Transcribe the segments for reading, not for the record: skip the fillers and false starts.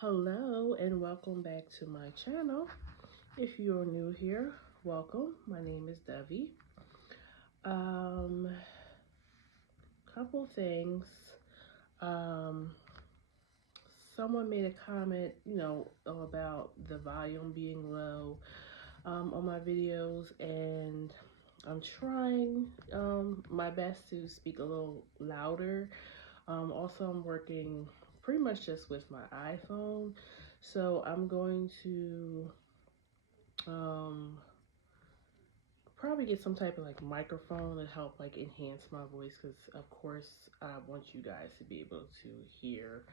Hello and welcome back to my channel. If you're new here, welcome. My name is Devi. Um, Couple things. Um, Someone made a comment, about the volume being low on my videos, and I'm trying my best to speak a little louder. Also, I'm working pretty much just with my iPhone, so I'm going to um, probably get some type of like microphone to help like enhance my voice, because of course I want you guys to be able to hear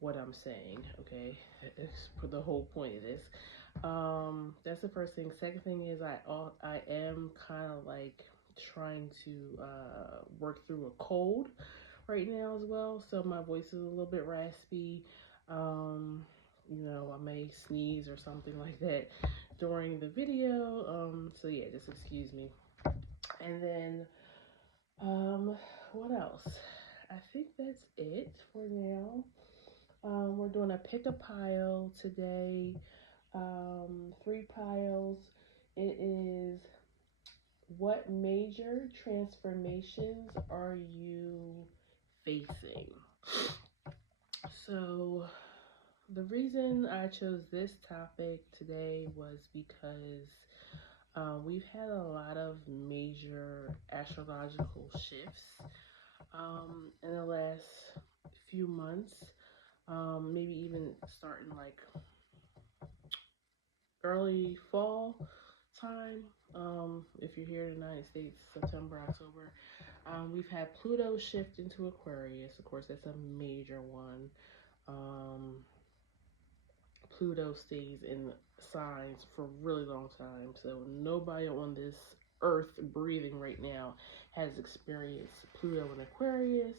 what I'm saying. Okay, that's the whole point of this. That's the first thing. Second thing is I am kind of like trying to work through a cold right now as well, so my voice is a little bit raspy. um I may sneeze or something like that during the video. So yeah, just excuse me. And then what else? I think that's it for now. We're doing a pick a pile today. 3 piles. It is, what major transformations are you facing? So the reason I chose this topic today was because we've had a lot of major astrological shifts in the last few months, maybe even starting like early fall time. If you're here in the United States, September, October, we've had Pluto shift into Aquarius. Of course, that's a major one. Um, Pluto stays in signs for a really long time, so nobody on this earth breathing right now has experienced Pluto in Aquarius.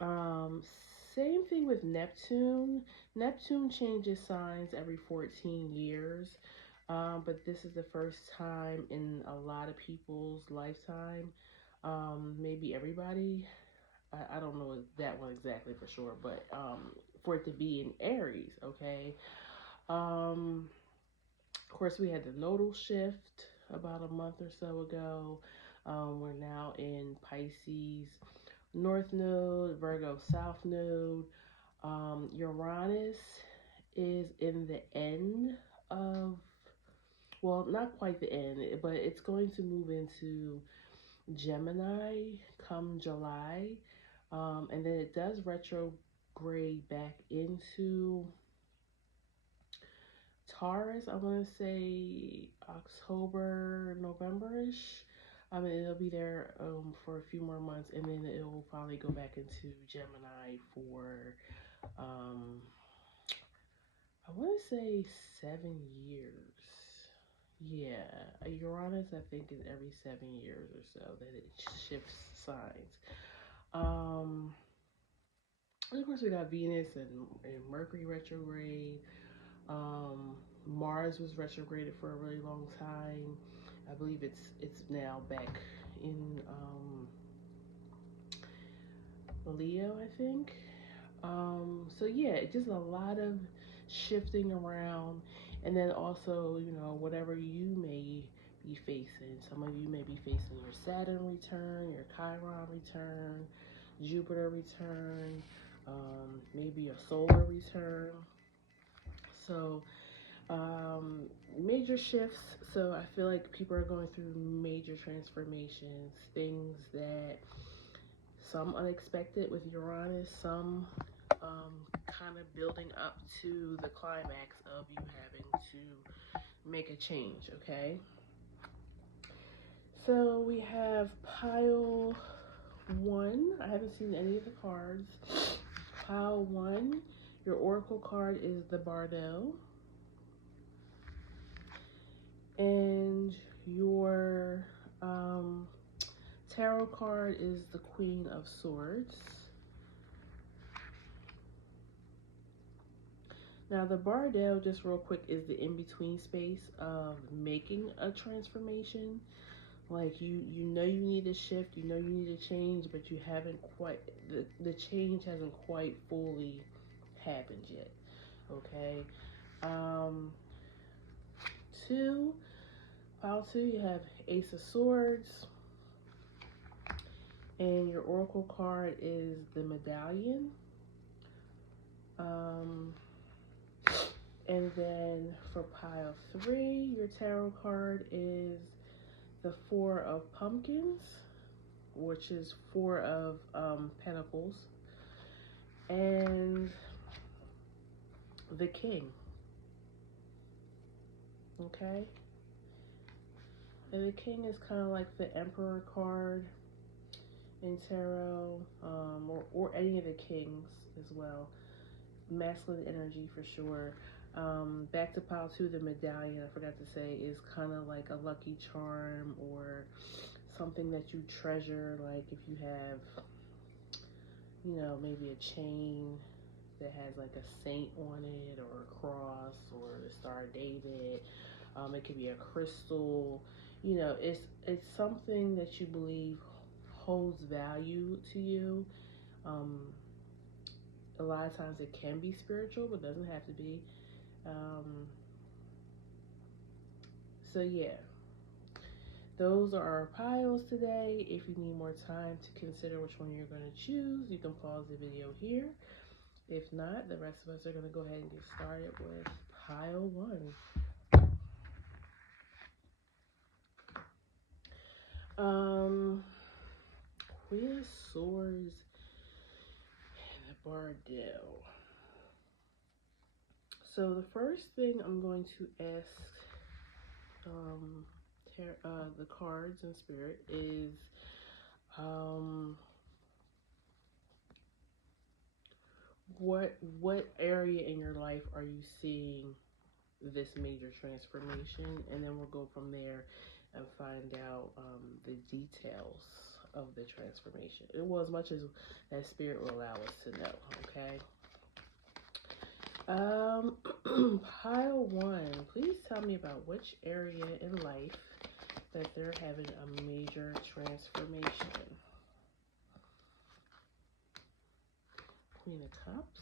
Um, Same thing with Neptune. Neptune changes signs every 14 years, but this is the first time in a lot of people's lifetime, maybe everybody. I don't know that one exactly for sure, but for it to be in Aries, okay? Um, of course, we had the nodal shift about a month or so ago. We're now in Pisces North Node, Virgo South Node. Uranus is in the end of, well, not quite the end, but it's going to move into Gemini come July. And then it does retrograde back into Taurus, I want to say October, November-ish. I mean, it'll be there for a few more months, and then it will probably go back into Gemini for, um, I want to say 7 years. Yeah, Uranus, I think, is every 7 years or so that it shifts signs. Um, and of course, we got Venus and Mercury retrograde. Mars was retrograded for a really long time. I believe it's now back in Leo, I think. So yeah, just a lot of shifting around, and then also, whatever you may be facing. Some of you may be facing your Saturn return, your Chiron return, Jupiter return, maybe your solar return. So major shifts. So I feel like people are going through major transformations, things that some unexpected with Uranus, some kind of building up to the climax of you having to make a change. Okay, so we have pile one. I haven't seen any of the cards. Pile one, your oracle card is the Bardo. And your tarot card is the Queen of Swords. Now the Bardo, just real quick, is the in-between space of making a transformation. Like you know you need a shift, you know you need a change, but you haven't quite, the change hasn't quite fully happened yet. Okay. Um, two, pile two, you have Ace of Swords, and your oracle card is the Medallion. Um, and then for pile three, your tarot card is the Four of Pumpkins, which is Four of Pentacles, and the King. Okay? And the King is kind of like the Emperor card in tarot, or any of the kings as well. Masculine energy for sure. Back to pile two, the Medallion, I forgot to say, is kind of like a lucky charm or something that you treasure. Like if you have, maybe a chain that has like a saint on it, or a cross, or the Star of David. It could be a crystal. It's something that you believe holds value to you. Um, a lot of times it can be spiritual, but doesn't have to be. So yeah, those are our piles today. If you need more time to consider which one you're going to choose, you can pause the video here. If not, the rest of us are going to go ahead and get started with pile one. Queen of Swords and the Bardell. So the first thing I'm going to ask the cards and spirit is what area in your life are you seeing this major transformation, and then we'll go from there and find out the details of the transformation. Well, as much as that spirit will allow us to know. Okay. Pile one, please tell me about which area in life that they're having a major transformation. Queen of Cups.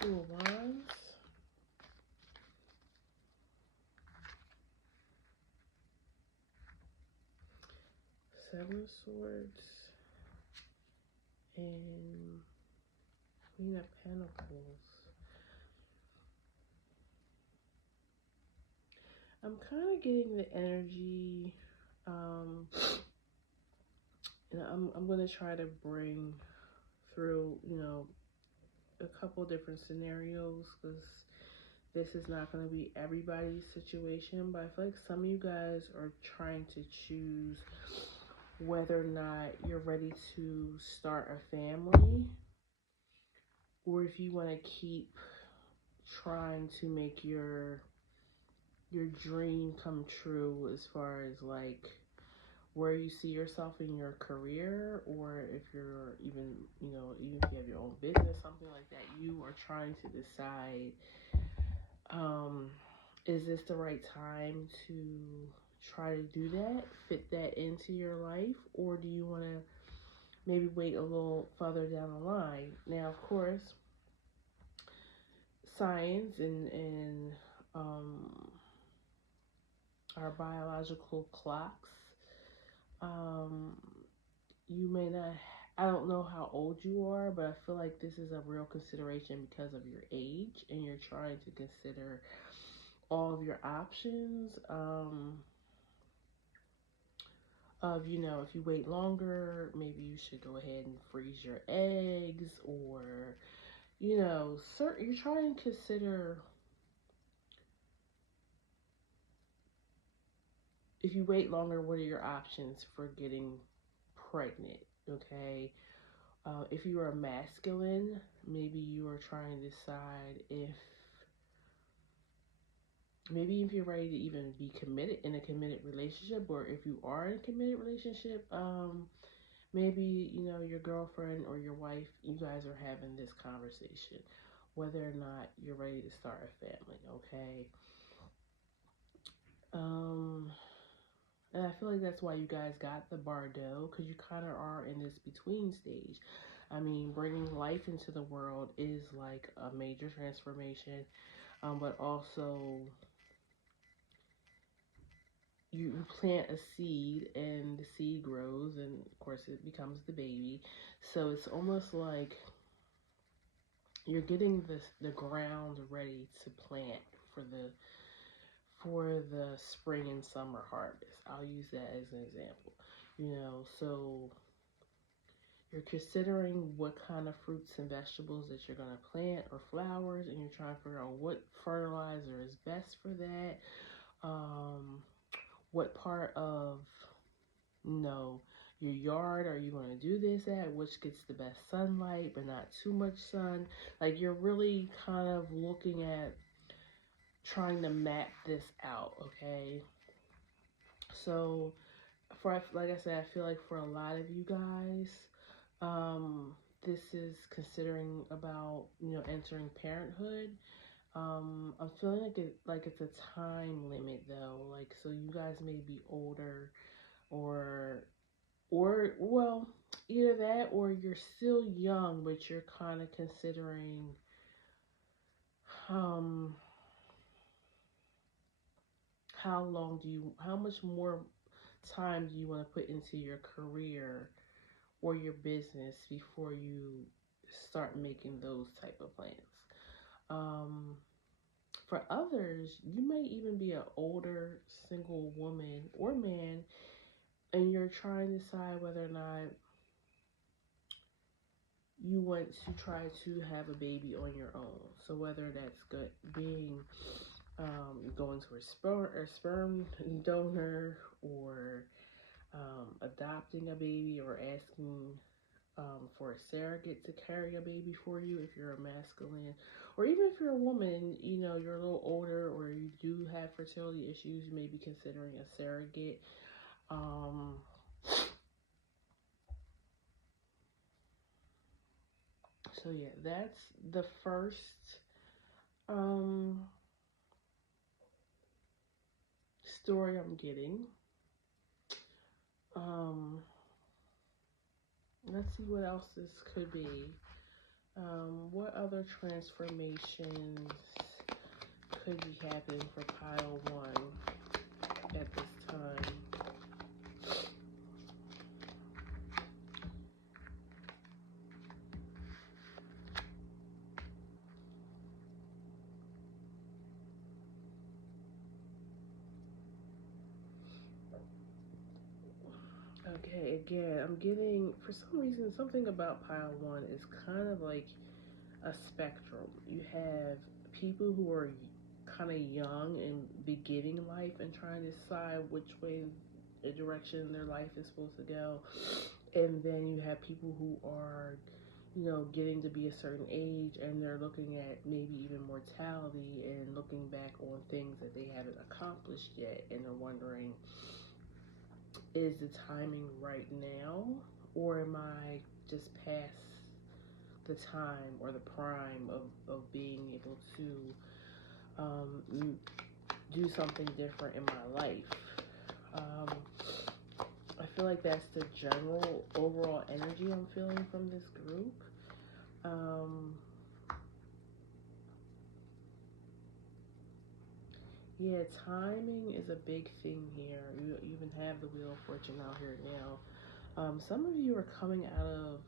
Two of Wands. Seven of Swords. And Queen of Pentacles. I'm kind of getting the energy, and I'm going to try to bring through, a couple different scenarios, because this is not going to be everybody's situation, but I feel like some of you guys are trying to choose whether or not you're ready to start a family, or if you want to keep trying to make your dream come true, as far as like where you see yourself in your career, or if you're even if you have your own business, something like that. You are trying to decide, is this the right time to try to do that, fit that into your life, or do you want to maybe wait a little further down the line? Now, of course, science and our biological clocks, you may not, I don't know how old you are, but I feel like this is a real consideration because of your age, and you're trying to consider all of your options, of, if you wait longer, maybe you should go ahead and freeze your eggs, or, you're trying to consider, if you wait longer, what are your options for getting pregnant, okay? If you are masculine, maybe you are trying to decide maybe if you're ready to even be committed in a committed relationship, or if you are in a committed relationship, maybe, your girlfriend or your wife, you guys are having this conversation, whether or not you're ready to start a family, okay? And I feel like that's why you guys got the Bardo, because you kind of are in this between stage. I mean, bringing life into the world is like a major transformation, but also you plant a seed and the seed grows, and of course it becomes the baby. So it's almost like you're getting the ground ready to plant for the spring and summer harvest. I'll use that as an example. So you're considering what kind of fruits and vegetables that you're going to plant or flowers, and you're trying to figure out what fertilizer is best for that. What part of your yard are you going to do this at, which gets the best sunlight but not too much sun. Like, you're really kind of looking at trying to map this out. Okay, so like I said, I feel like for a lot of you guys, this is considering about entering parenthood. I'm feeling like it's a time limit though. Like, so you guys may be older, or well, either that or you're still young, but you're kind of considering um how much more time do you want to put into your career or your business before you start making those type of plans. Um, for others, you may even be an older single woman or man, and you're trying to decide whether or not you want to try to have a baby on your own. So whether that's good being going to a sperm donor, or adopting a baby, or asking for a surrogate to carry a baby for you if you're a masculine, or even if you're a woman, you're a little older or you do have fertility issues, you may be considering a surrogate. Um, so yeah, that's the first story I'm getting. Um, let's see what else this could be. What other transformations could be happening for pile one at this time? Okay, again, I'm getting, for some reason, something about pile one is kind of like a spectrum. You have people who are kind of young and beginning life and trying to decide which way the direction their life is supposed to go. And then you have people who are, getting to be a certain age, and they're looking at maybe even mortality and looking back on things that they haven't accomplished yet, and they're wondering, is the timing right now, or am I just past the time or the prime of being able to do something different in my life? Um, I feel like that's the general overall energy I'm feeling from this group. Yeah, timing is a big thing here. You even have the Wheel of Fortune out here now. Some of you are coming out of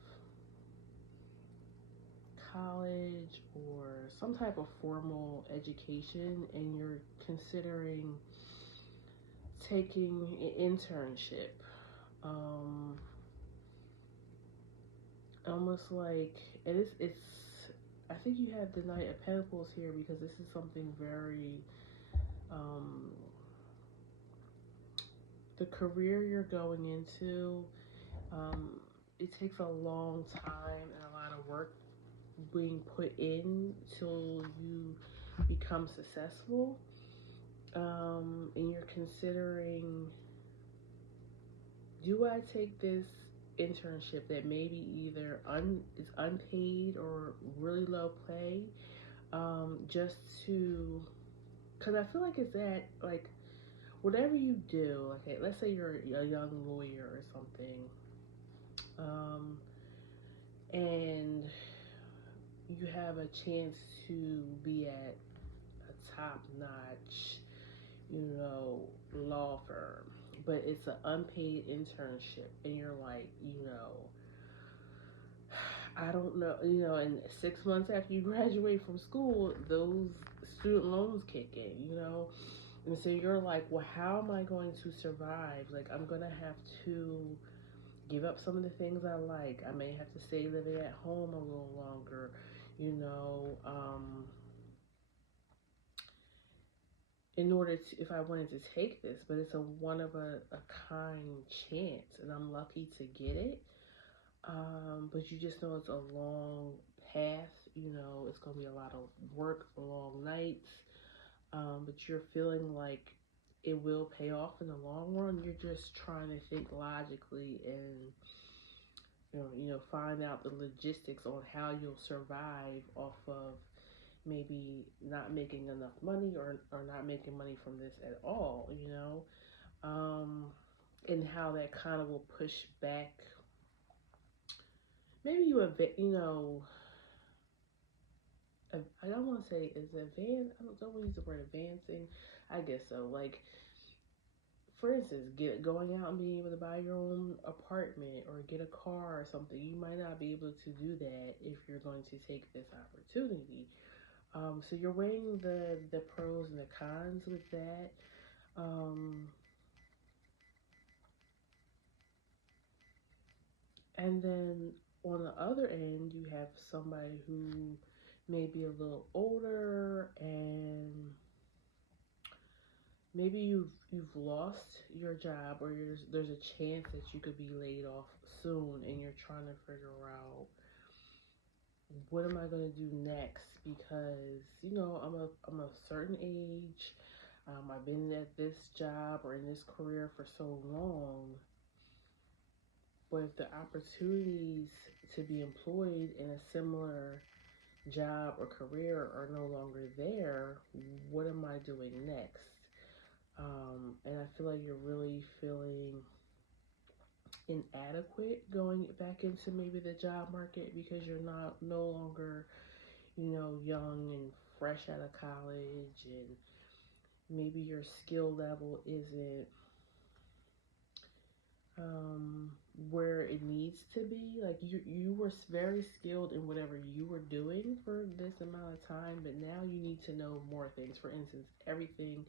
college or some type of formal education, and you're considering taking an internship. Almost like, and it's I think you have the Knight of Pentacles here because this is something very the career you're going into, it takes a long time and a lot of work being put in till you become successful. And you're considering, do I take this internship that maybe either is unpaid or really low pay, just to, because I feel like it's that, like, whatever you do, okay, let's say you're a young lawyer or something, and have a chance to be at a top notch, law firm, but it's an unpaid internship, and you're like, I don't know, and 6 months after you graduate from school, those student loans kick in. And so you're like, well, how am I going to survive? Like, I'm going to have to give up some of the things I like. I may have to stay living at home a little longer, you know, in order to, if I wanted to take this, but it's a one of a kind chance, and I'm lucky to get it. But you just know it's a long path, it's going to be a lot of work, long nights, but you're feeling like it will pay off in the long run. You're just trying to think logically and find out the logistics on how you'll survive off of maybe not making enough money, or not making money from this at all. um, and how that kind of will push back. Maybe I don't want to say is I don't want to use the word advancing. I guess so. Like, for instance, going out and being able to buy your own apartment or get a car or something. You might not be able to do that if you're going to take this opportunity. So you're weighing the pros and the cons with that. Um, and then on the other end, you have somebody who may be a little older, and maybe you've lost your job, or there's a chance that you could be laid off soon, and you're trying to figure out, what am I going to do next, because I'm a certain age. I've been at this job or in this career for so long, but if the opportunities to be employed in a similar job or career are no longer there, what am I doing next? And I feel like you're really feeling inadequate going back into maybe the job market, because you're no longer, young and fresh out of college, and maybe your skill level isn't where it needs to be. Like, you were very skilled in whatever you were doing for this amount of time, but now you need to know more things. For instance, everything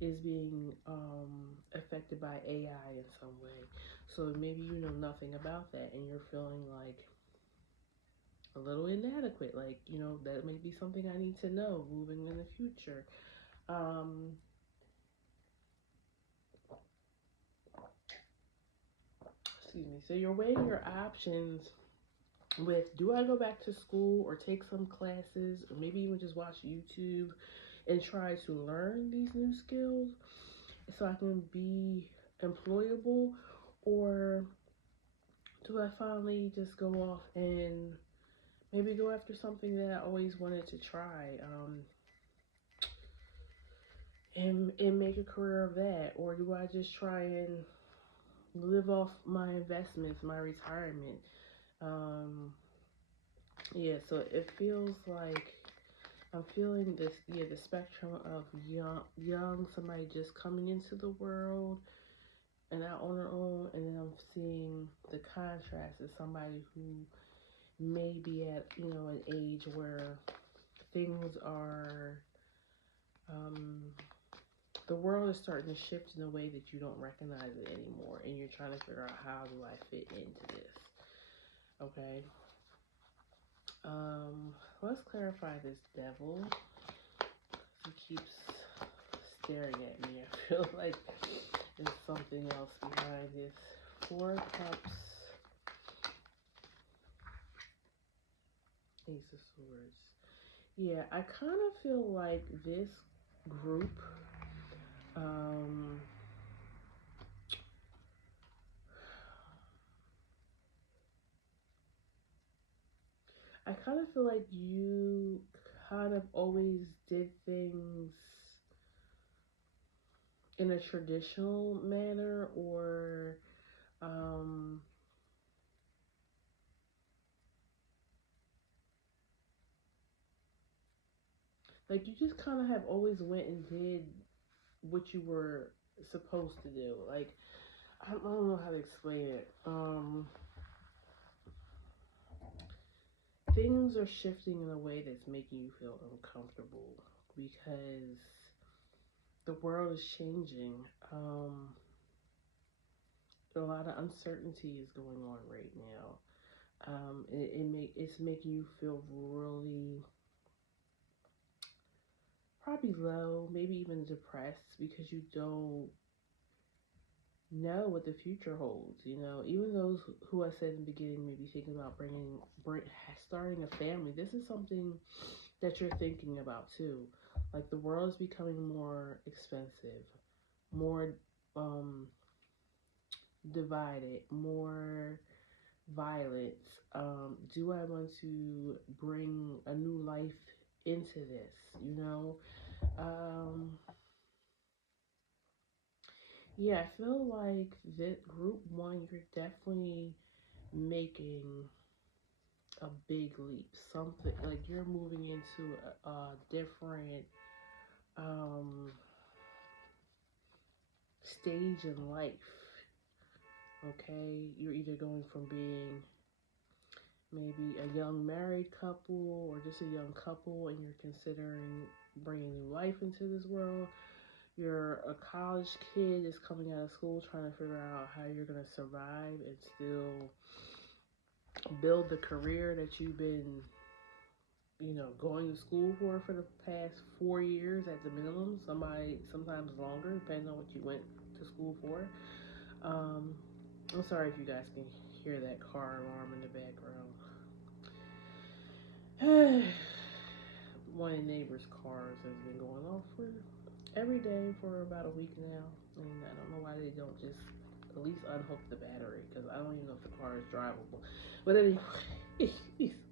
is being affected by AI in some way. So maybe you know nothing about that, and you're feeling like a little inadequate. Like, that may be something I need to know moving in the future. Um, Excuse me. So you're weighing your options with, do I go back to school or take some classes, or maybe even just watch YouTube and try to learn these new skills so I can be employable, or do I finally just go off and maybe go after something that I always wanted to try, and make a career of that? Or do I just try and live off my investments, my retirement? Yeah, so it feels like I'm feeling this, the spectrum of young, somebody just coming into the world and out on their own, and then I'm seeing the contrast as somebody who may be at, an age where things are, the world is starting to shift in a way that you don't recognize it anymore, and you're trying to figure out, how do I fit into this? Okay. Let's clarify this devil. He keeps staring at me. I feel like there's something else behind this. 4 Cups, Ace of Swords. Yeah, I kind of feel like this group, I kind of feel like you kind of always did things in a traditional manner, or um, Like you just kind of have always went and did what you were supposed to do. Like I don't know how to explain it. Things are shifting in a way that's making you feel uncomfortable because the world is changing. A lot of uncertainty is going on right now. It's making you feel really probably low, maybe even depressed because you don't know what the future holds. You know, even those who I said in the beginning may be thinking about starting a family. This is something that you're thinking about too. Like the world is becoming more expensive, more um, divided, more violence. Do I want to bring a new life into this? You know, um, yeah, I feel like that group one, you're definitely making a big leap. Something like you're moving into a different um, stage in life. Okay, you're either going from being maybe a young married couple or just a young couple and you're considering bringing new life into this world. You're a college kid that's coming out of school trying to figure out how you're going to survive and still build the career that you've been, going to school for the past 4 years at the minimum. Sometimes longer, depending on what you went to school for. Um, I'm sorry if you guys can hear that car alarm in the background. One of the neighbor's cars has been going off for every day for about a week now, and I don't know why they don't just at least unhook the battery because I don't even know if the car is drivable. But anyway,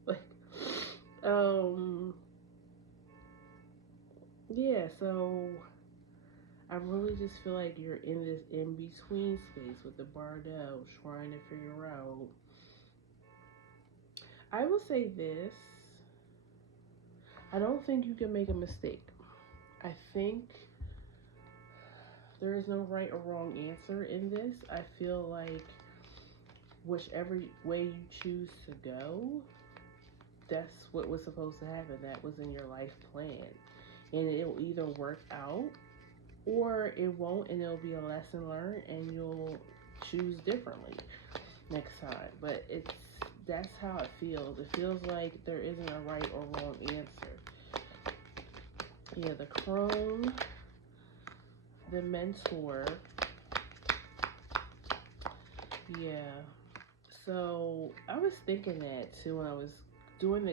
like, yeah. So I really just feel like you're in this in between space with the Bardot, trying to figure out. I will say this: I don't think you can make a mistake. I think there is no right or wrong answer in this. I feel like whichever way you choose to go, that's what was supposed to happen. That was in your life plan. And it will either work out or it won't, and it'll be a lesson learned, and you'll choose differently next time. But that's how it feels. It feels like there isn't a right or wrong answer. Yeah, the crone, the mentor. Yeah. So I was thinking that too when I was doing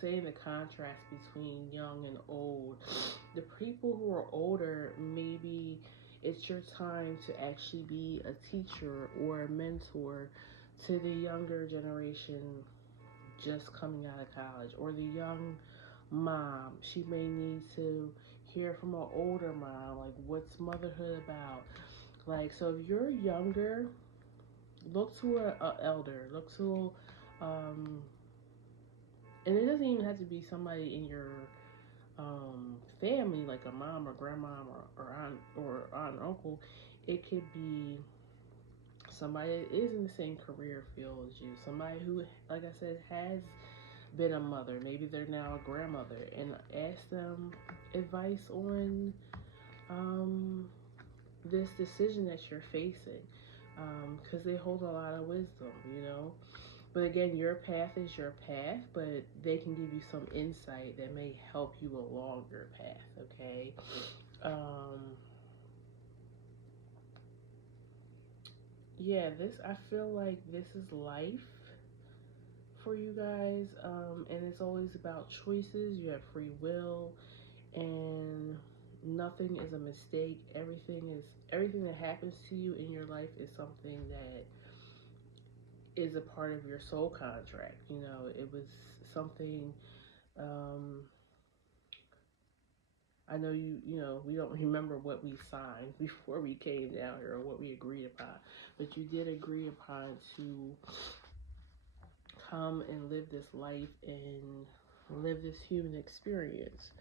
saying the contrast between young and old. The people who are older, maybe it's your time to actually be a teacher or a mentor to the younger generation just coming out of college, or the young mom. She may need to hear from an older mom, like what's motherhood about. Like, so if you're younger, look to a elder, look to um and it doesn't even have to be somebody in your family, like a mom or grandmom or aunt or uncle. It could be somebody that is in the same career field as you, somebody who, like I said, has been a mother, maybe they're now a grandmother, and ask them advice on um this decision that you're facing, because they hold a lot of wisdom. But again, your path is your path, but they can give you some insight that may help you along your path, okay? Yeah, I feel like this is life for you guys, and it's always about choices. You have free will, and nothing is a mistake. Everything that happens to you in your life is something that is a part of your soul contract. It was something. I know we don't remember what we signed before we came down here or what we agreed upon, but you did agree upon to come and live this life and live this human experience.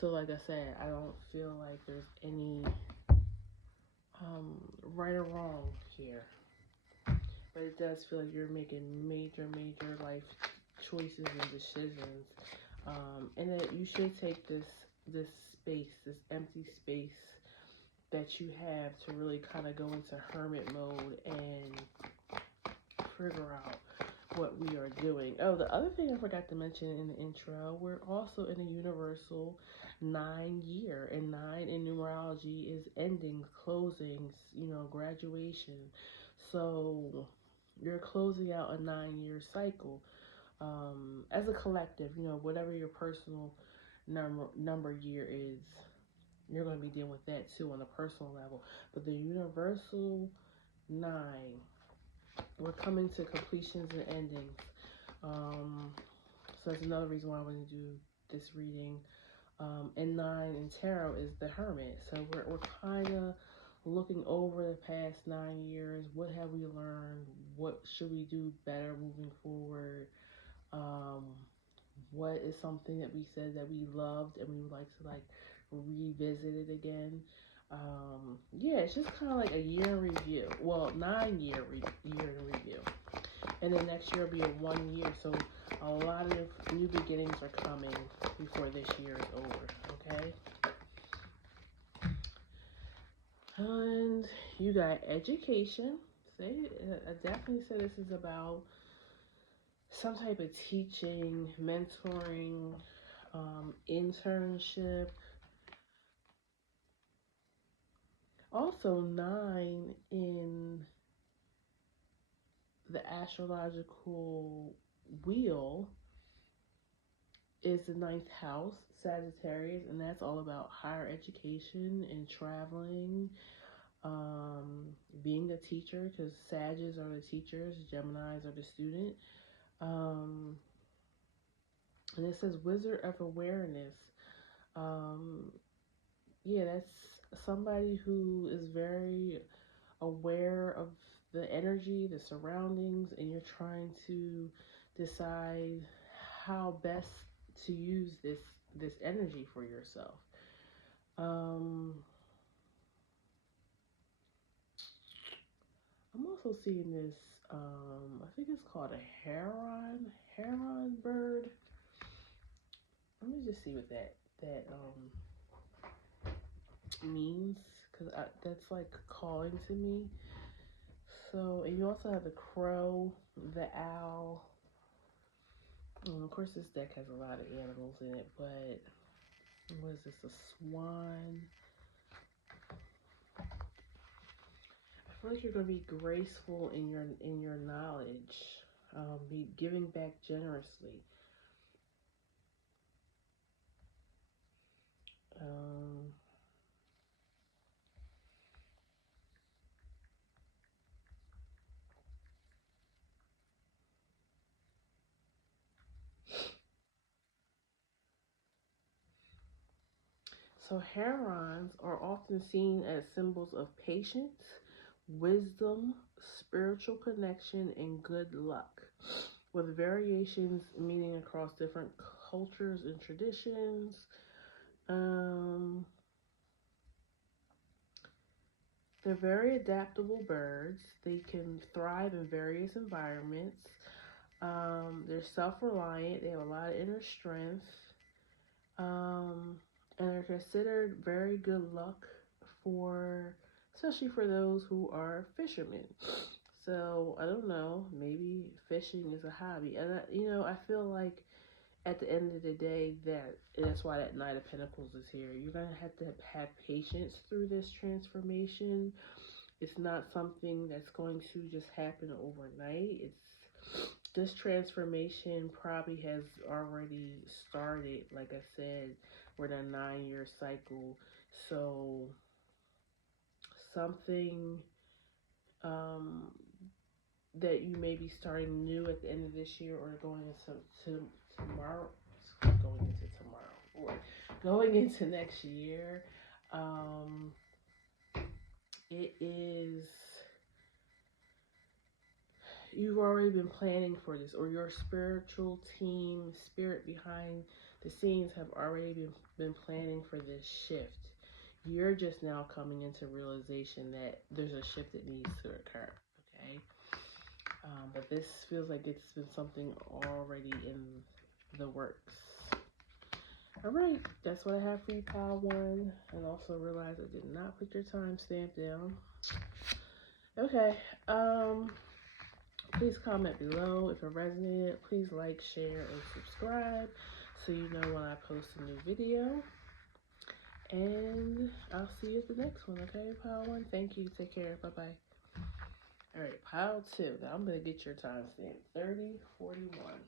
So like I said, I don't feel like there's any right or wrong here. But it does feel like you're making major life choices and decisions. And that you should take this space, this empty space that you have to really kind of go into hermit mode and figure out what we are doing. Oh, the other thing I forgot to mention in the intro, we're also in a universal 9 year, and 9 in numerology is endings, closings, graduation. So you're closing out a 9 year cycle. As a collective, whatever your personal number year is, you're going to be dealing with that too on a personal level. But the universal 9, we're coming to completions and endings. So that's another reason why I want to do this reading. And 9 in tarot is the Hermit. So we're kind of looking over the past 9 years. What have we learned? What should we do better moving forward? What is something that we said that we loved and we would like to revisit it again? Yeah, it's just kind of like a year in review. Well, 9 year year in review, and then next year will be a 1 year. So a lot of new beginnings are coming before this year is over. Okay. And you got education. I definitely said this is about some type of teaching, mentoring, internship. Also, 9 in the astrological wheel is the ninth house, Sagittarius, and that's all about higher education and traveling, being a teacher, because Sagittarius are the teachers, Geminis are the student. And it says Wizard of Awareness. Yeah, that's somebody who is very aware of the energy, the surroundings, and you're trying to decide how best to use this energy for yourself. I'm also seeing this. I think it's called a heron bird. Let me just see what that means, because that's like calling to me. So, and you also have the crow, the owl. Of course, this deck has a lot of animals in it, but what is this? A swan. I feel like you're going to be graceful in your knowledge, be giving back generously. So herons are often seen as symbols of patience, wisdom, spiritual connection, and good luck, with variations meaning across different cultures and traditions. They're very adaptable birds. They can thrive in various environments. They're self-reliant. They have a lot of inner strength. And they're considered very good luck especially for those who are fishermen. So I don't know, maybe fishing is a hobby, and I feel like at the end of the day that's why that Knight of Pentacles is here. You're gonna have to have patience through this transformation. It's not something that's going to just happen overnight. This transformation probably has already started. Like I said, we're in a 9 year cycle. So something that you may be starting new at the end of this year, or going into tomorrow, or going into next year. It is, you've already been planning for this, or your spiritual team, spirit behind The scenes have already been planning for this shift. You're just now coming into realization that there's a shift that needs to occur, okay? But this feels like it's been something already in the works. All right, that's what I have for you, pile one. And also realize I did not put your timestamp down. Okay, please comment below if it resonated. Please like, share, and subscribe so you know when I post a new video. And I'll see you at the next one, okay, pile one? Thank you. Take care. Bye-bye. All right, pile two. Now I'm going to get your timestamp. 30:41.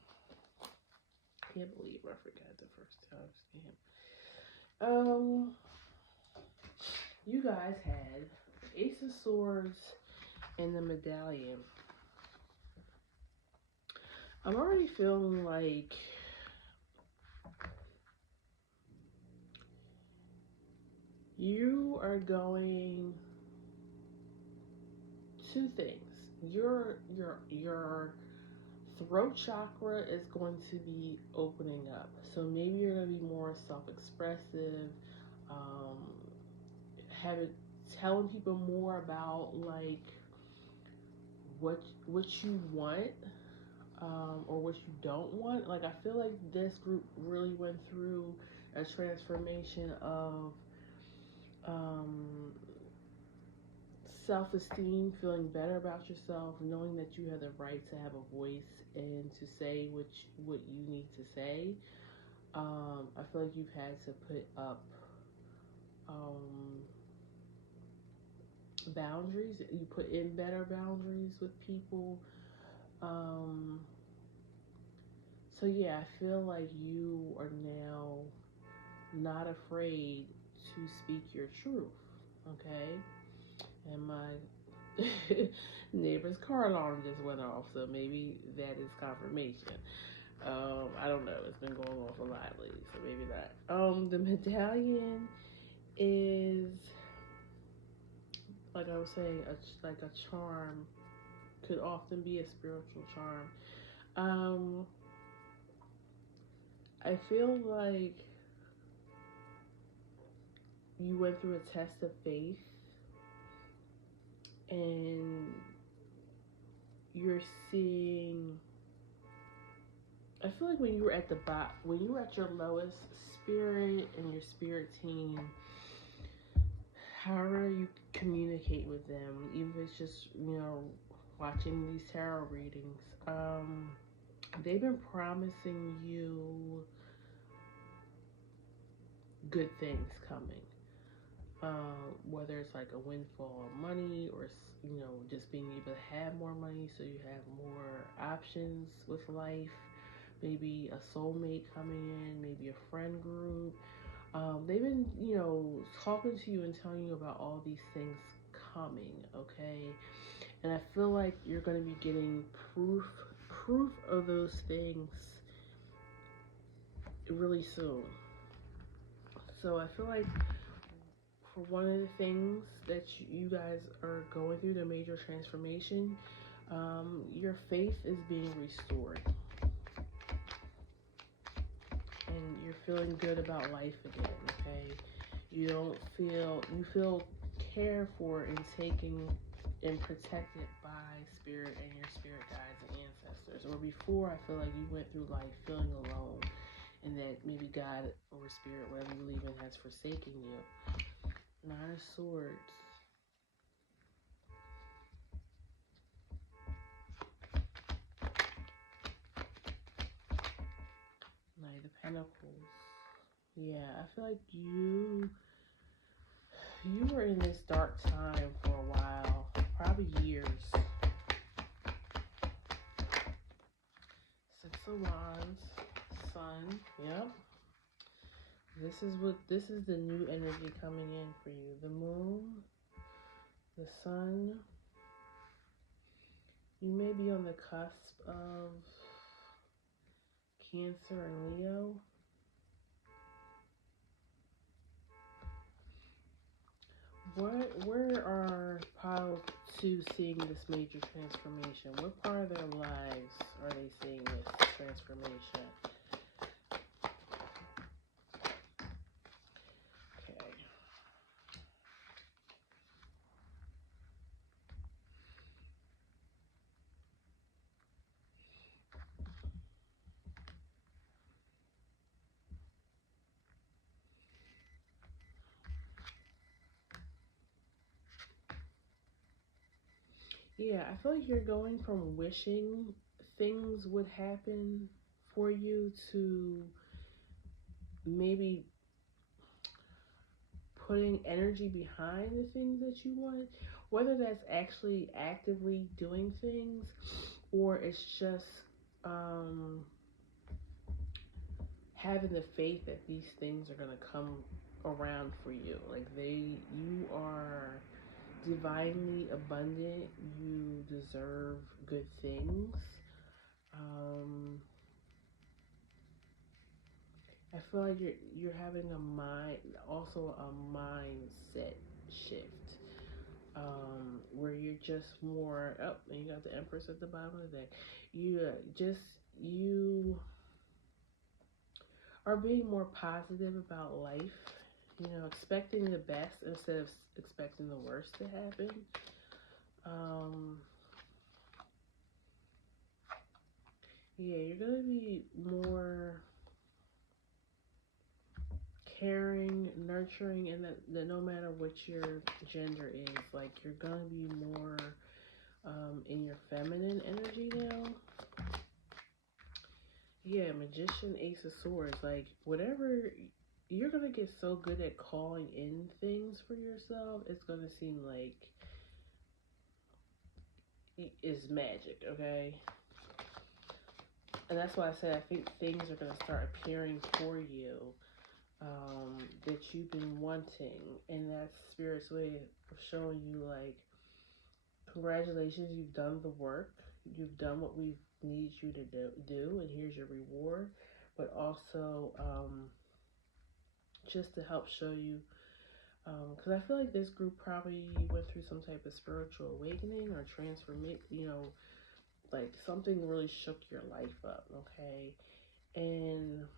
Can't believe I forgot the first timestamp. You guys had Ace of Swords and the Medallion. I'm already feeling like you are going two things. Your throat chakra is going to be opening up. So maybe you're going to be more self-expressive, telling people more about like what you want, or what you don't want. Like I feel like this group really went through a transformation of self-esteem, feeling better about yourself, knowing that you have the right to have a voice and to say what you need to say. I feel like you've had to put up boundaries. You put in better boundaries with people. So yeah, I feel like you are now not afraid to speak your truth, okay? And my neighbor's car alarm just went off, so maybe that is confirmation. I don't know. It's been going off a lot lately, so maybe not. The medallion is, like I was saying, like a charm. Could often be a spiritual charm. I feel like you went through a test of faith, and you're seeing, I feel like when you were at when you were at your lowest, spirit and your spirit team, however you communicate with them, even if it's just, watching these tarot readings, they've been promising you good things coming. Whether it's like a windfall of money, or just being able to have more money so you have more options with life, maybe a soulmate coming in, maybe a friend group. They've been talking to you and telling you about all these things coming, okay? And I feel like you're going to be getting proof of those things really soon. So I feel like for one of the things that you guys are going through, the major transformation, your faith is being restored. And you're feeling good about life again, okay? You feel cared for and taken and protected by spirit and your spirit guides and ancestors. Or before, I feel like you went through life feeling alone, and that maybe God or spirit, whatever you believe in, has forsaken you. Nine of Swords. Knight of Pentacles. Yeah, I feel like you were in this dark time for a while, probably years. Six of Wands, Sun. Yep. This is the new energy coming in for you. The Moon, the Sun. You may be on the cusp of Cancer and Leo. Where are pile two seeing this major transformation? What part of their lives are they seeing this transformation? Yeah, I feel like you're going from wishing things would happen for you to maybe putting energy behind the things that you want, whether that's actually actively doing things or it's just um, having the faith that these things are going to come around for you. Like you are divinely abundant, you deserve good things. Um, I feel like you're having also a mindset shift, where you're just more. Oh, and you got the Empress at the bottom of the deck. You are being more positive about life. Expecting the best instead of expecting the worst to happen. Um, yeah, you're gonna be more caring, nurturing, and that no matter what your gender is, like you're gonna be more in your feminine energy now. Yeah, Magician, Ace of Swords, like whatever you're gonna get so good at calling in things for yourself, it's gonna seem like it's magic, okay? And that's why I said I think things are gonna start appearing for you that you've been wanting, and that's Spirit's way of showing you like, congratulations, you've done the work, you've done what we've needed you to do, and here's your reward. But also, just to help show you, because I feel like this group probably went through some type of spiritual awakening or transformation, like something really shook your life up, okay? And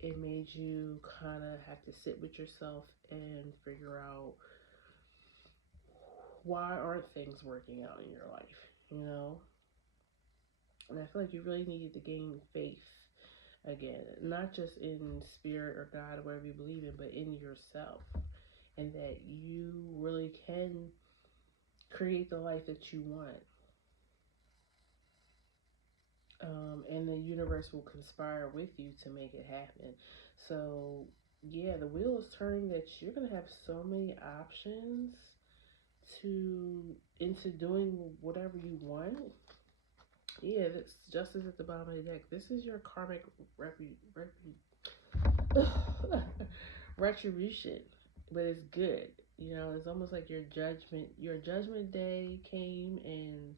it made you kind of have to sit with yourself and figure out, why aren't things working out in your life? And I feel like you really needed to gain faith again, not just in spirit or God or whatever you believe in, but in yourself, and that you really can create the life that you want. And the universe will conspire with you to make it happen. So, yeah, the wheel is turning that you're going to have so many options into doing whatever you want. Yeah, that's Justice at the bottom of the deck. This is your karmic retribution, but it's good. It's almost like your judgment day came and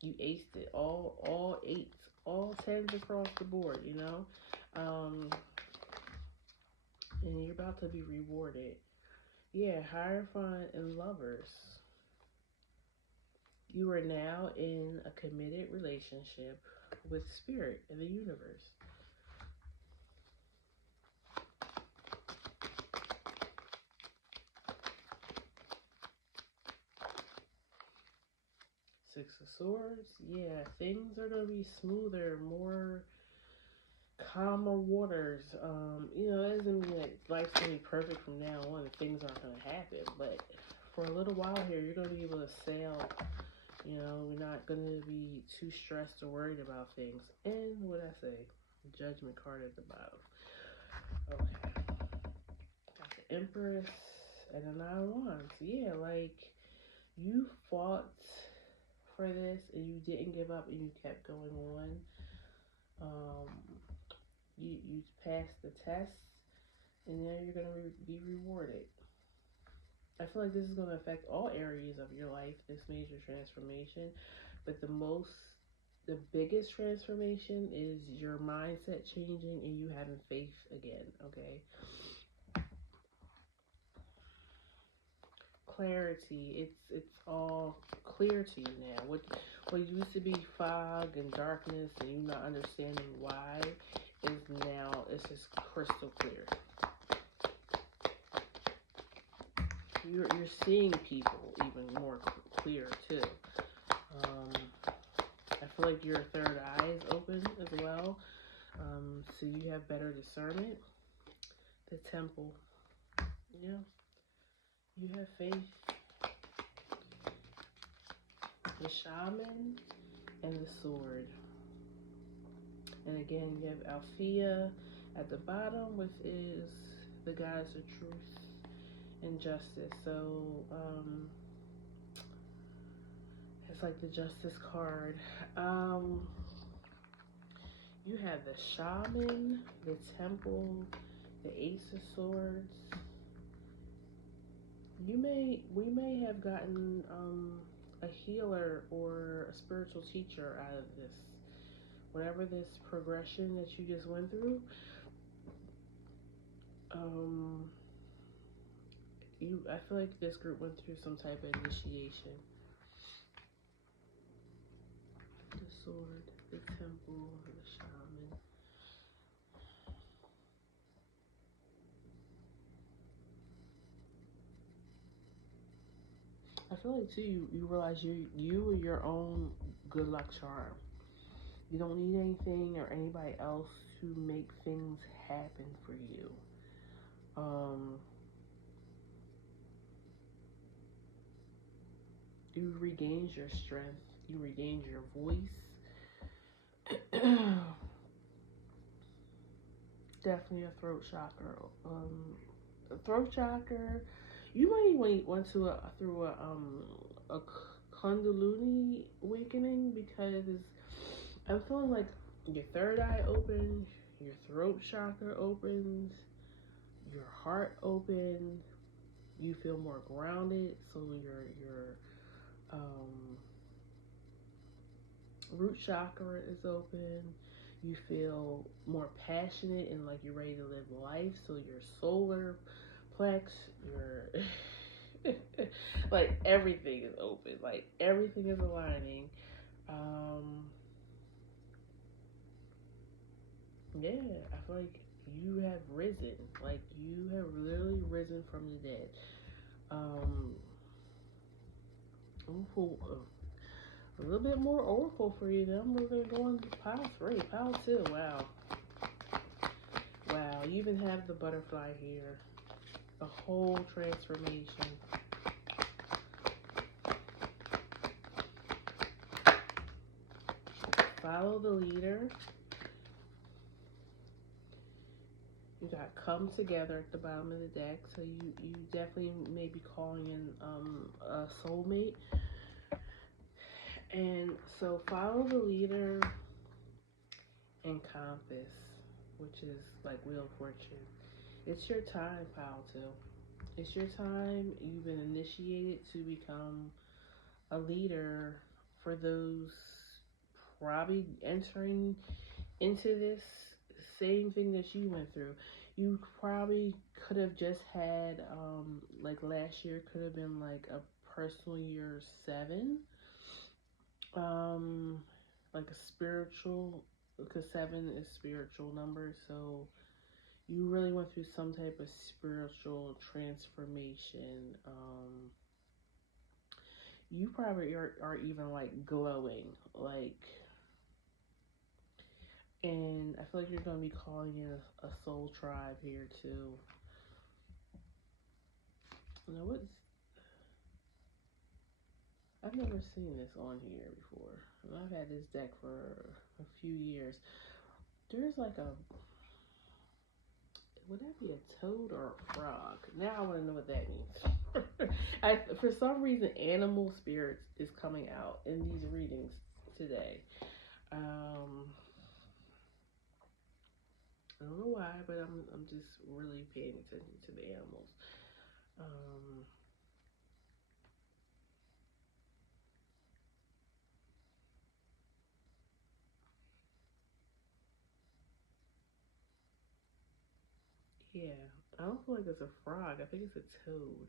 you aced it. All eights, all tens across the board. And you're about to be rewarded. Yeah, Hierophant and Lovers. You are now in a committed relationship with Spirit and the universe. Six of Swords. Yeah, things are gonna be smoother, more calmer waters. That doesn't mean that life's gonna be perfect from now on and things aren't gonna happen. But for a little while here, you're gonna be able to sail. We're not gonna be too stressed or worried about things. And what I say, Judgment card at the bottom. Okay, got the Empress and the Nine of Wands. Yeah, like you fought for this and you didn't give up and you kept going on. Um, you passed the test and now you're gonna be rewarded. I feel like this is gonna affect all areas of your life. This major transformation, but the biggest transformation is your mindset changing and you having faith again. Okay. Clarity. It's all clear to you now. What used to be fog and darkness and you not understanding why is now, it's just crystal clear. You're seeing people even more clear too. I feel like your third eye is open as well, so you have better discernment. The Temple. Yeah, you have faith. the shaman, and the sword. And again, you have Althea at the bottom, which is the goddess of truth and justice. So it's like the justice card. You have the shaman, the temple, the ace of swords. We may have gotten a healer or a spiritual teacher out of this. Whatever this progression that you just went through, I feel like this group went through some type of initiation. The sword, the temple, the shaman. I feel like too, you realize you are your own good luck charm. You don't need anything or anybody else to make things happen for you. You regained your strength. You regained your voice. Definitely a throat chakra. A throat chakra. You might went to a Kundalini awakening because I'm feeling like your third eye opens, your throat chakra opens, your heart opens. You feel more grounded, so your root chakra is open. You feel more passionate and like you're ready to live life. So your solar plex, your like everything is open. Like everything is aligning. Yeah, I feel like you have risen. Like you have literally risen from the dead. Ooh, a little bit more oracle for you. Then we're gonna go on to pile 3, pile 2. Wow, wow. You even have the butterfly here. The whole transformation. Follow the leader. You got come together at the bottom of the deck, so you definitely may be calling in a soulmate. And so follow the leader and compass, which is like Wheel of Fortune. It's your time, pile 2. It's your time. You've been initiated to become a leader for those probably entering into this same thing that you went through. You probably could have just had, like last year could have been like a personal year 7. Like a spiritual, because 7 is spiritual number. So you really went through some type of spiritual transformation. You probably are even like glowing, like, and I feel like you're gonna be calling in a soul tribe here too. You know what's? I've never seen this on here before. I've had this deck for a few years. There's like a, would that be a toad or a frog? Now I want to know what that means. For some reason, animal spirits is coming out in these readings today. I don't know why, but I'm just really paying attention to the animals. Yeah, I don't feel like it's a frog. I think it's a toad.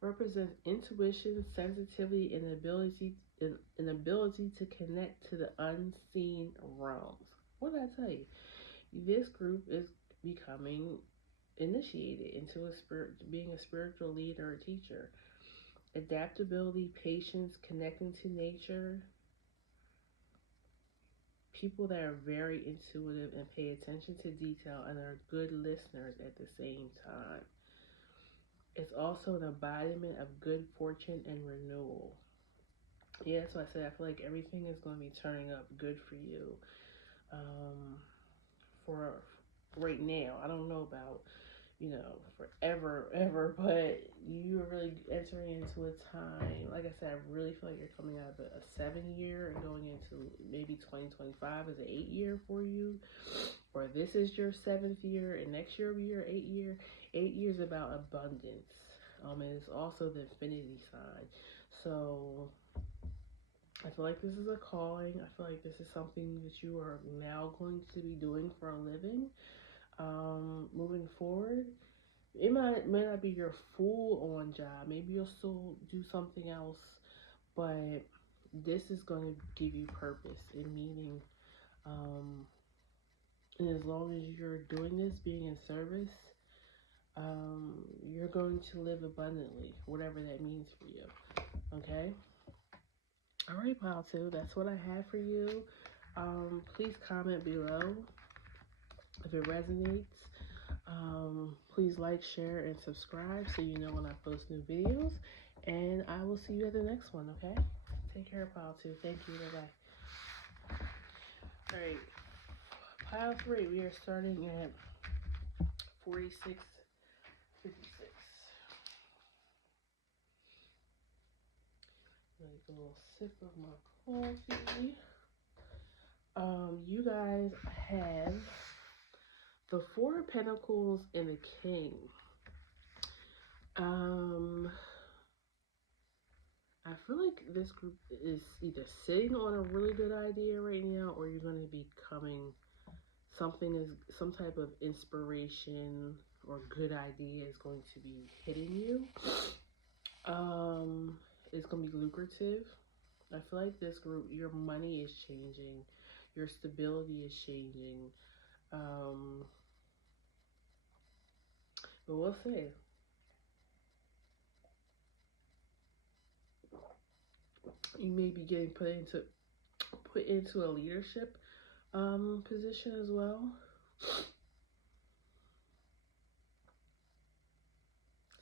Represents intuition, sensitivity, and an ability to connect to the unseen realms. What did I tell you? This group is becoming initiated into being a spiritual leader or teacher. Adaptability, patience, connecting to nature, people that are very intuitive and pay attention to detail and are good listeners at the same time. It's also an embodiment of good fortune and renewal. Yeah, so I said I feel like everything is going to be turning up good for you. For right now, I don't know about forever, ever, but you're really entering into a time, like I said, I really feel like you're coming out of a 7 year and going into maybe 2025 is an 8 year for you, or this is your 7th year, and next year will be your 8 year. 8 years about abundance, and it's also the infinity sign. So I feel like this is a calling. I feel like this is something that you are now going to be doing for a living. Moving forward, it may not be your full on job. Maybe you'll still do something else, but this is going to give you purpose and meaning. And as long as you're doing this, being in service, you're going to live abundantly, whatever that means for you. Okay? All right, Pile 2, that's what I have for you. Please comment below if it resonates. Please like, share, and subscribe so you know when I post new videos. And I will see you at the next one, okay? Take care, Pile 2. Thank you. Bye-bye. All right. Pile 3, we are starting at 46.56. Take a little sip of my coffee. You guys have the Four of Pentacles and the King. I feel like this group is either sitting on a really good idea right now, or you're going to be coming, some type of inspiration or good idea is going to be hitting you. It's going to be lucrative. I feel like this group, your money is changing, your stability is changing. But we'll see. You may be getting put into a leadership position as well.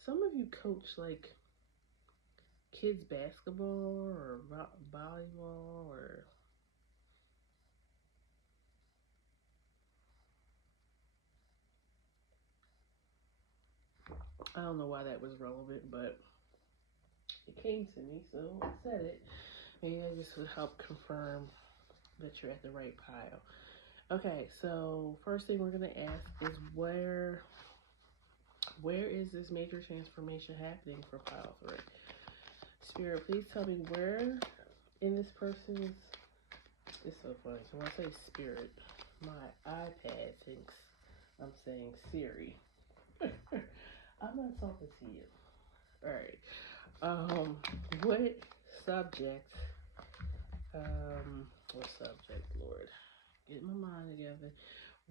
Some of you coach like kids basketball or volleyball, or I don't know why that was relevant, but it came to me, so I said it. Maybe I just would help confirm that you're at the right pile. Okay, so first thing we're gonna ask is where is this major transformation happening for pile 3? Spirit, please tell me where in this person's, it's so funny, so when I say spirit, my iPad thinks I'm saying Siri. I'm not talking to you. Alright. What subject, Lord? Get my mind together.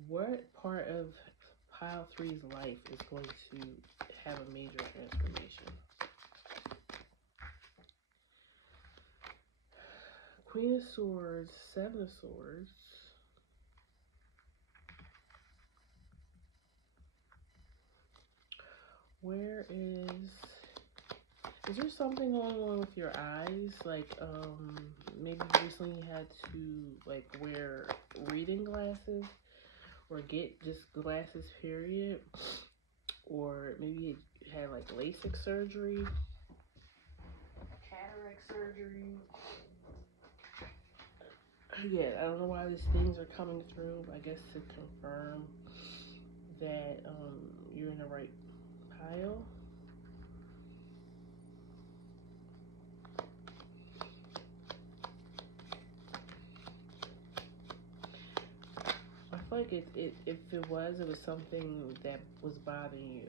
What part of pile 3's life is going to have a major transformation? Queen of Swords, Seven of Swords. Where is there something going on with your eyes? Like, maybe recently you had to, like, wear reading glasses, or get just glasses, period. Or maybe you had, like, LASIK surgery, cataract surgery. Yeah, I don't know why these things are coming through. I guess to confirm that you're in the right pile. I feel like if it was something that was bothering you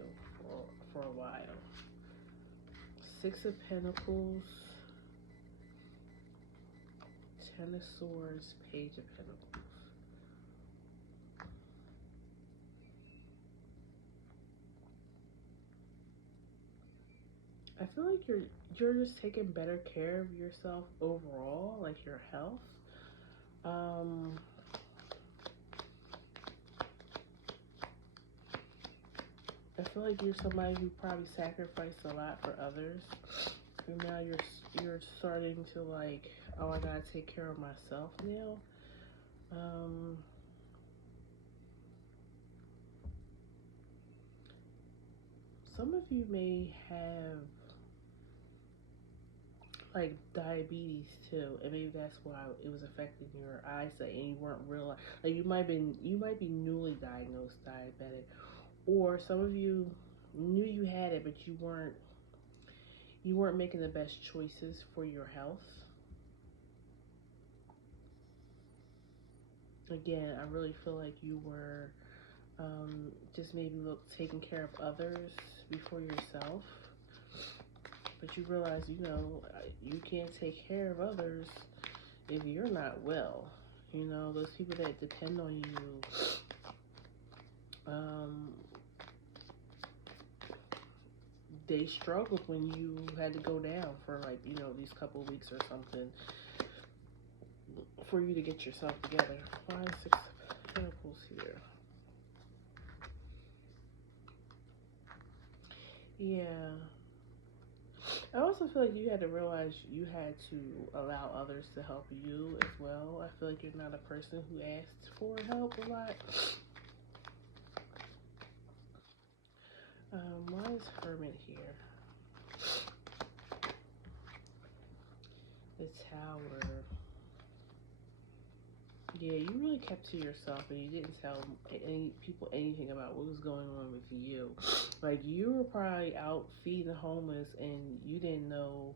for a while. Six of Pentacles, Ten of Swords, Page of Pentacles. I feel like you're just taking better care of yourself overall, like your health. I feel like you're somebody who probably sacrificed a lot for others, and now you're starting to like, oh, I gotta take care of myself now. Um, some of you may have like diabetes too, and maybe that's why it was affecting your eyesight, and you weren't real like you might be newly diagnosed diabetic, or some of you knew you had it, but you weren't making the best choices for your health. Again, I really feel like you were just maybe look taking care of others before yourself, but you realize you can't take care of others if you're not well. Those people that depend on you, um, they struggled when you had to go down for like these couple of weeks or something for you to get yourself together. 5, 6 pentacles here. Yeah. I also feel like you had to realize you had to allow others to help you as well. I feel like you're not a person who asks for help a lot. Why is Hermit here? The Tower. Yeah, you really kept to yourself and you didn't tell any people anything about what was going on with you. Like, you were probably out feeding the homeless and you didn't know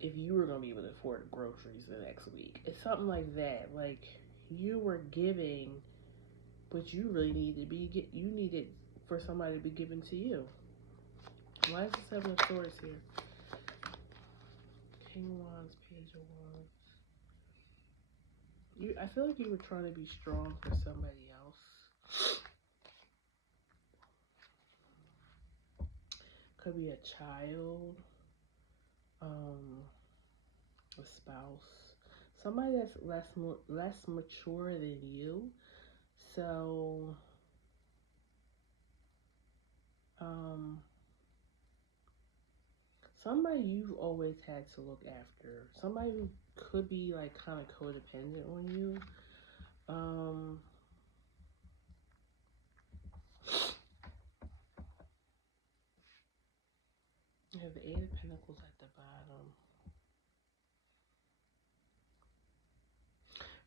if you were going to be able to afford groceries the next week. It's something like that. Like, you were giving, but you really you needed for somebody to be given to you. Why is the 7 of Swords here? King of Wands, Page of Wands. I feel like you were trying to be strong for somebody else. Could be a child, a spouse, somebody that's less mature than you. So, somebody you've always had to look after. Somebody who could be like kind of codependent on you. You have the 8 of Pentacles at the bottom.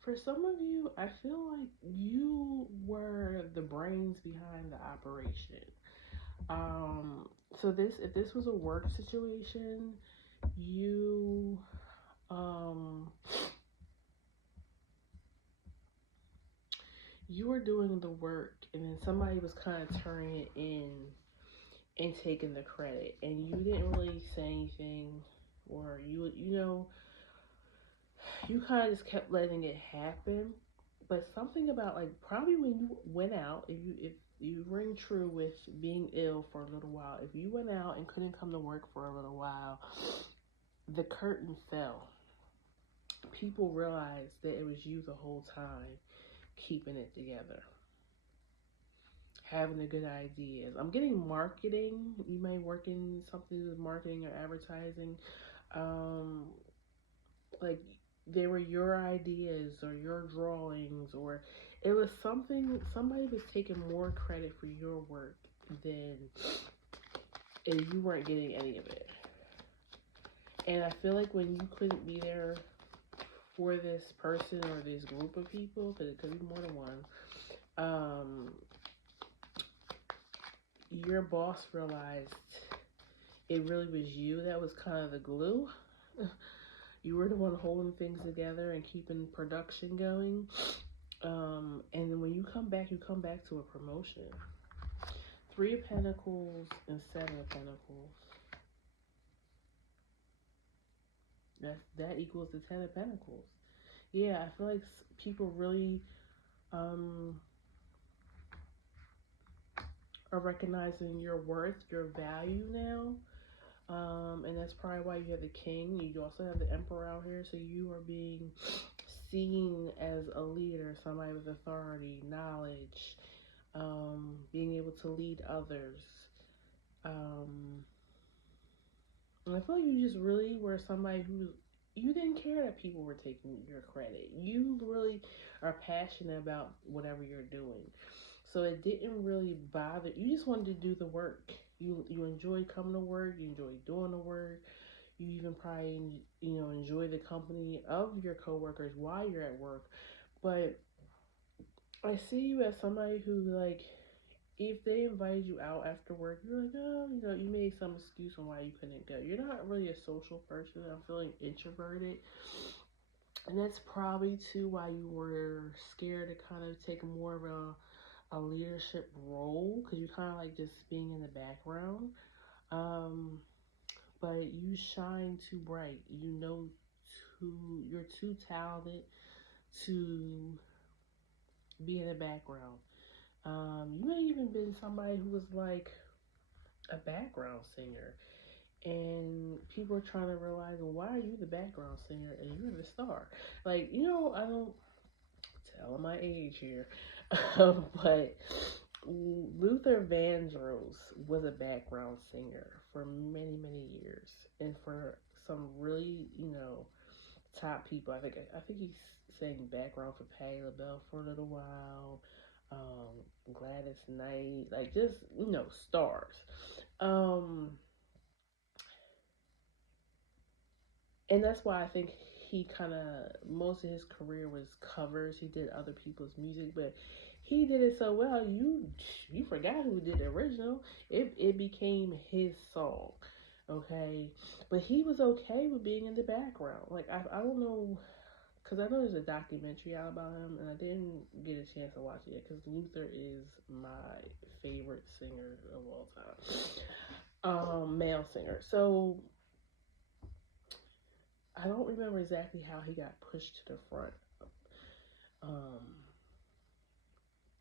For some of you, I feel like you were the brains behind the operation. So if this was a work situation, you you were doing the work, and then somebody was kind of turning it in and taking the credit, and you didn't really say anything, or you kind of just kept letting it happen. But something about, like, probably when you went out, if you ring true with being ill for a little while, if you went out and couldn't come to work for a little while, the curtain fell. People realized that it was you the whole time, keeping it together, having the good ideas. I'm getting marketing. You may work in something with marketing or advertising. Like, they were your ideas or your drawings, or it was somebody was taking more credit for your work than, and you weren't getting any of it. And I feel like when you couldn't be there for this person or this group of people, because it could be more than one, your boss realized it really was you that was kind of the glue. You were the one holding things together and keeping production going. And then when you come back to a promotion. 3 of Pentacles and 7 of Pentacles. That equals the 10 of Pentacles. Yeah, I feel like people really are recognizing your worth, your value now. And that's probably why you have the King. You also have the Emperor out here, so you are being seen as a leader, somebody with authority, knowledge, being able to lead others. Um, and I feel like you just really were somebody who you didn't care that people were taking your credit. You really are passionate about whatever you're doing. So it didn't really bother. You just wanted to do the work. You enjoy coming to work. You enjoy doing the work. You even probably enjoy the company of your coworkers while you're at work. But I see you as somebody who like if they invited you out after work, you're like, oh, you made some excuse on why you couldn't go. You're not really a social person. I'm feeling introverted. And that's probably too why you were scared to kind of take more of a leadership role because you kind of like just being in the background. Um, but you shine too bright. You're too talented to be in the background. You may even been somebody who was like a background singer, and people are trying to realize, well, why are you the background singer and you're the star? Like, I don't tell my age here, but Luther Vandross was a background singer for many, many years, and for some really, top people. I think he sang background for Patti LaBelle for a little while. Gladys Knight, like just stars. Um, and that's why I think he kind of most of his career was covers. He did other people's music, but he did it so well. You forgot who did the original. It became his song, okay. But he was okay with being in the background. Like I don't know. Because I know there's a documentary out about him, and I didn't get a chance to watch it yet. Because Luther is my favorite singer of all time, male singer. So I don't remember exactly how he got pushed to the front, um,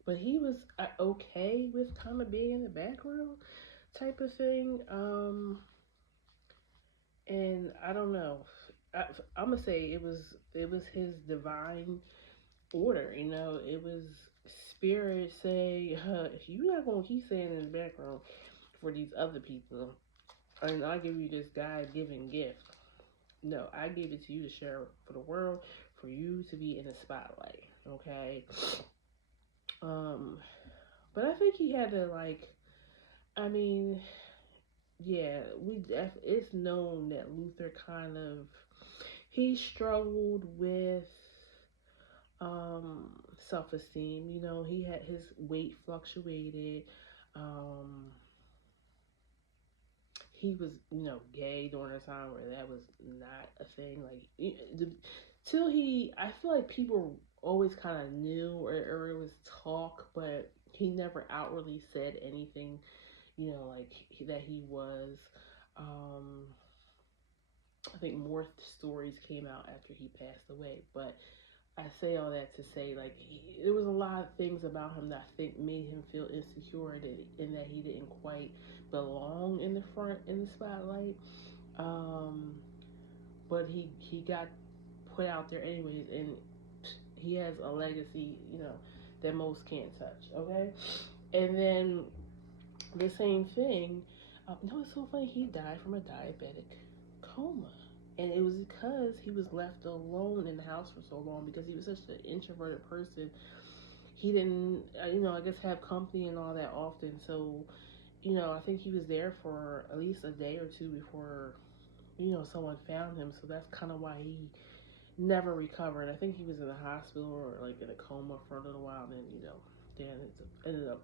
but he was okay with kind of being in the background type of thing. And I don't know. I'm gonna say it was his divine order. It was spirit say, if you're not gonna keep saying in the background for these other people, and I give you this God given gift. No, I gave it to you to share for the world, for you to be in the spotlight. Okay. Um, but I think he had to like. I mean, yeah, it's known that Luther kind of he struggled with um self-esteem. He had his weight fluctuated. um he was gay during a time where that was not a thing, like till he I feel like people always kind of knew, or it was talk, but he never outwardly said anything, like that he was. um I think more stories came out after he passed away, but I say all that to say, like, there was a lot of things about him that I think made him feel insecure, in that he didn't quite belong in the front, in the spotlight. Um, but he got put out there anyways, and he has a legacy, that most can't touch. Okay, and then the same thing. It's so funny. He died from a diabetic coma. And it was because he was left alone in the house for so long, because he was such an introverted person. He didn't, I guess, have company and all that often. So, I think he was there for at least a day or two before, someone found him. So that's kind of why he never recovered. I think he was in the hospital or like in a coma for a little while. And then, Dan ended up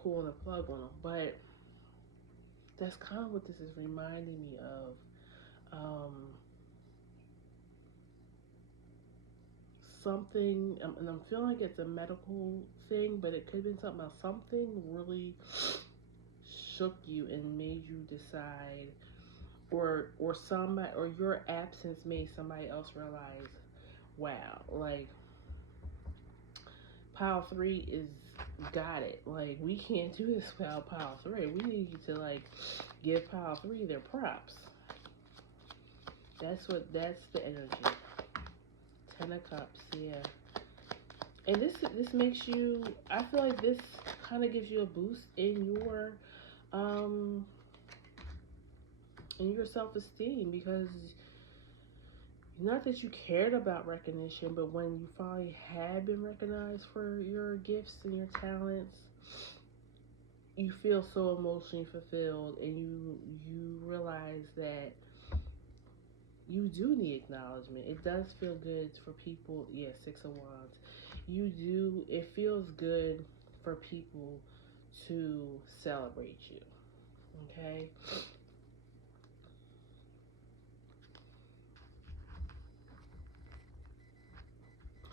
pulling the plug on him. But that's kind of what this is reminding me of. Something, and I'm feeling like it's a medical thing, but it could have been something else. Something really shook you and made you decide, or somebody, or your absence made somebody else realize, wow, like pile three is got it. Like, we can't do this without pile three. We need you to like give pile three their props. That's the energy. 10 of Cups, yeah. And this makes you. I feel like this kind of gives you a boost in your um, and your self-esteem, because not that you cared about recognition, but when you finally had been recognized for your gifts and your talents, you feel so emotionally fulfilled, and you realize that you do need acknowledgement. It does feel good for people. Yeah, Six of Wands. You do. It feels good for people to celebrate you. Okay.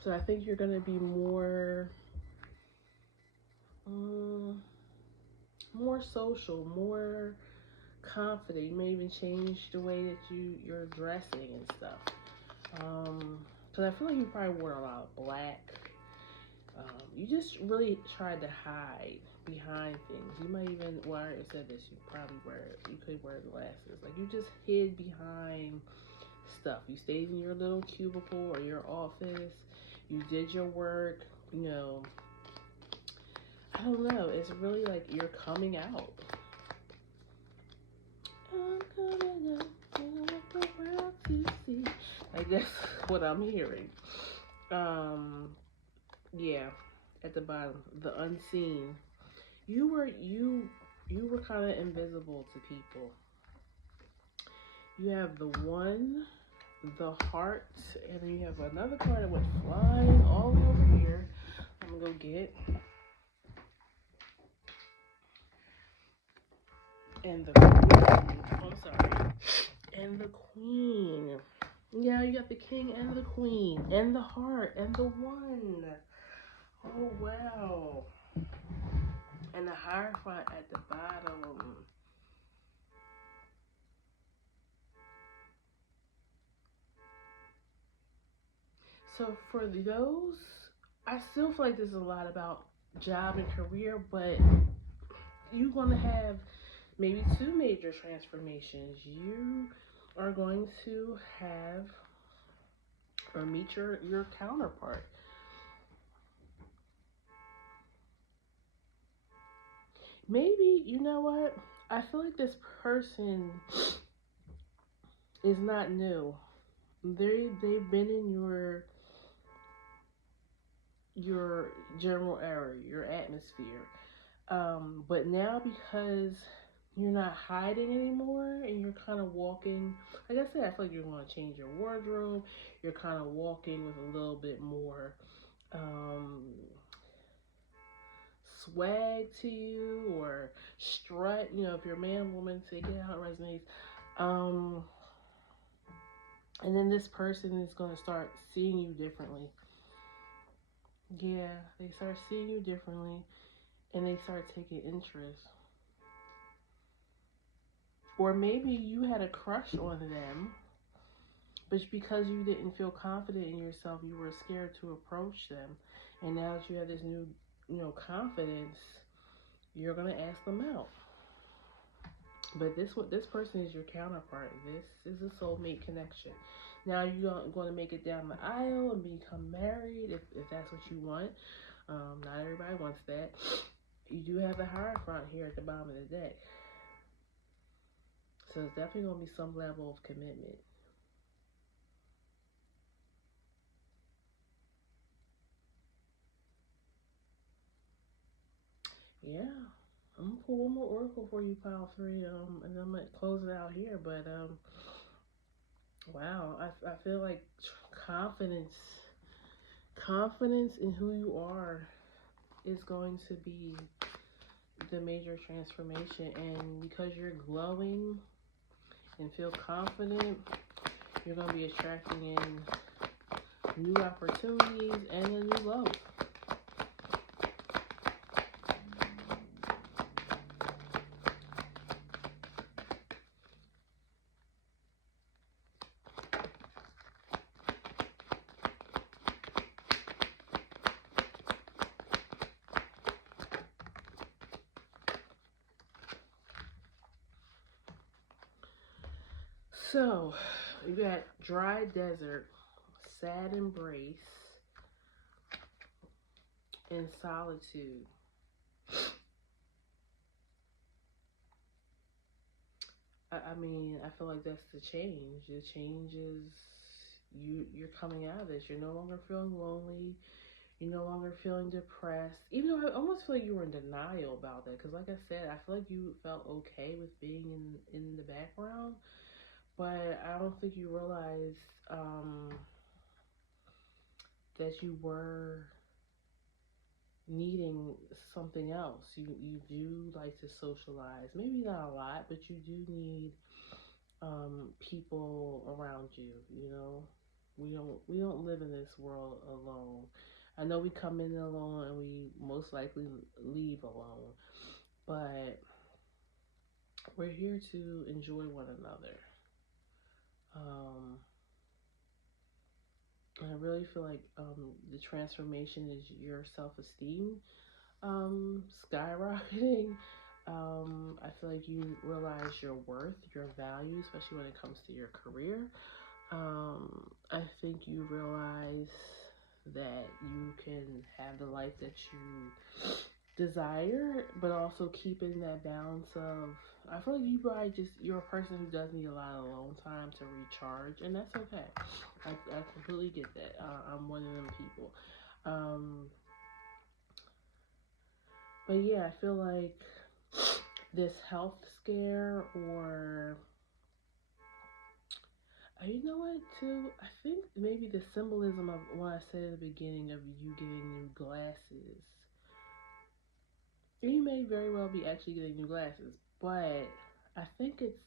So I think you're gonna be um, more social, more confident. You may even change the way that you're dressing and stuff. Because I feel like you probably wore a lot of black. You just really tried to hide behind things. You might even, well, I already said this, you could wear glasses. Like, you just hid behind stuff. You stayed in your little cubicle or your office. You did your work, you know. I don't know. It's really like you're coming out. I'm coming out. I want the world to see. Like, that's what I'm hearing. Yeah. At the bottom, the unseen. You were kind of invisible to people. You have the one, the heart, and then you have another card that went flying all the way over here. I'm gonna go get. And the queen. Oh, I'm sorry. And the queen. Yeah, you got the king and the queen and the heart and the one. Oh wow. And the Hierophant at the bottom. So for those, I still feel like there's a lot about job and career, but you're gonna have maybe two major transformations. You are going to have or meet your counterpart. Maybe, you know what? I feel like this person is not new. They've been in your general area, your atmosphere. But now, because you're not hiding anymore and you're kind of walking, like I said, I feel like you're going to change your wardrobe. You're kind of walking with a little bit more um, swag to you, or strut. You know, if you're a man, woman, say get how it resonates. Um, and then this person is going to start seeing you differently. Yeah, they start seeing you differently, and they start taking interest. Or maybe you had a crush on them, but because you didn't feel confident in yourself, you were scared to approach them. And now that you have this new, confidence, you're gonna ask them out. But this person is your counterpart. This is a soulmate connection. Now you're going to make it down the aisle and become married if that's what you want. Not everybody wants that. You do have the Hierophant here at the bottom of the deck. So it's definitely going to be some level of commitment. Yeah. I'm gonna pull one more oracle for you, pile three, and I'm gonna close it out here. But wow, I feel like confidence, confidence in who you are is going to be the major transformation, and because you're glowing and feel confident, you're gonna be attracting in new opportunities and a new love. So, you got dry desert, sad embrace, and solitude. I mean, I feel like that's the change. The change is you're coming out of this. You're no longer feeling lonely. You're no longer feeling depressed. Even though I almost feel like you were in denial about that. Because like I said, I feel like you felt okay with being in the background. But I don't think you realized that you were needing something else. You do like to socialize. Maybe not a lot, but you do need people around you. You know, we don't live in this world alone. I know we come in alone and we most likely leave alone, but we're here to enjoy one another. Um, and I really feel like the transformation is your self esteem skyrocketing. I feel like you realize your worth, your value, especially when it comes to your career. I think you realize that you can have the life that you desire, but also keeping that balance of. I feel like you probably you're a person who does need a lot of alone time to recharge, and that's okay. I completely get that. I'm one of them people. Um, but yeah, I feel like this health scare or you know what too, I think maybe the symbolism of what I said at the beginning of you getting new glasses, you may very well be actually getting new glasses, but I think it's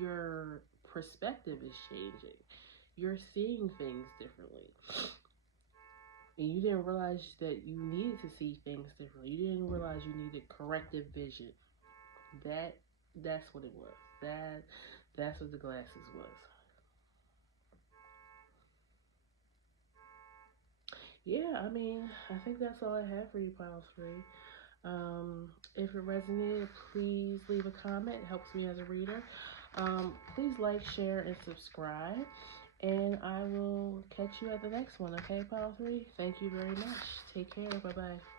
your perspective is changing. You're seeing things differently, and you didn't realize that you needed to see things differently. You didn't realize you needed corrective vision. that that's what it was. That's what the glasses was. Yeah, I mean, I think that's all I have for you, Pile 3. If it resonated, please leave a comment. It helps me as a reader. Please like, share, and subscribe. And I will catch you at the next one, okay, Pile 3? Thank you very much. Take care. Bye bye.